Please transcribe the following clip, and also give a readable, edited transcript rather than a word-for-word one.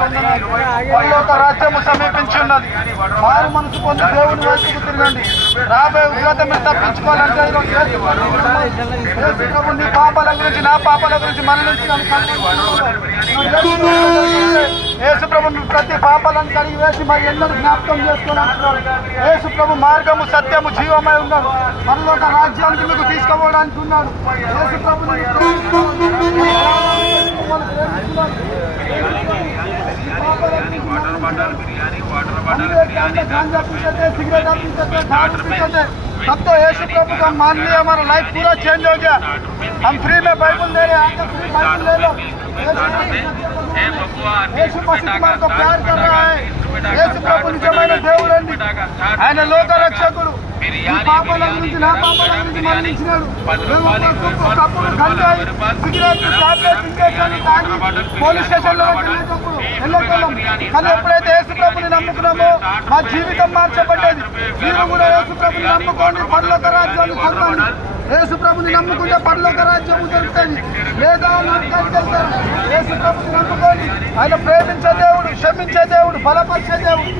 పరలోక రాజ్యము సమీపించి ఉన్నది. మారు మనసు పొంది దేవుని వైపుకు తిరగండి. రాబోయే ఉగ్రత మీరు తప్పించుకోవాలంటే నీ పాపాల గురించి నా పాపాల గురించి మరణించడానికి యేసు ప్రభు ప్రతి పాపాలను కడిగి వేసి మరి ఎన్నడూ జ్ఞాపకం చేసుకోవాలంటున్నాడు. యేసు ప్రభు మార్గము సత్యము జీవమై ఉన్నాడు. పరలోక రాజ్యానికి మీకు తీసుకుపోవడానికి ఉన్నాడు. యేసు ప్రభు सिगरेट सब तो यीशु प्रभु का मान लिया, हमारा लाइफ पूरा चेंज हो गया। हम फ्री में बाइबल ले रहे हैं, आके फ्री बाइबल ले लो। यीशु मसीह को प्यार कर रहा है। यीशु प्रभु निजమైన దేవుడండి, ఆయన లోక రక్షకుడు. ఈ పాపాల గురించి నా పాపాల గురించి మరణించినాడు. ఒకప్పుడు గంజాయి సిగరెట్ టాబ్లెట్ ఇంజక్షన్ తాగి పోలీస్ స్టేషన్లో వెళ్ళేటప్పుడు కానీ ఎప్పుడైతే యేసు ప్రభుని నమ్ముకున్నామో మా జీవితం మార్చబడ్డది. మీరు కూడా యేసు ప్రభుని నమ్ముకోండి, పరలోక రాజ్యాన్ని పొందండి. యేసు ప్రభుని నమ్ముకుంటే పరలోక రాజ్యం దొరుకుతుంది. లేదా యేసు ప్రభుని నమ్ముకోండి. ఆయన ప్రేమించే దేవుడు, క్షమించే దేవుడు, బలపరిచే దేవుడు.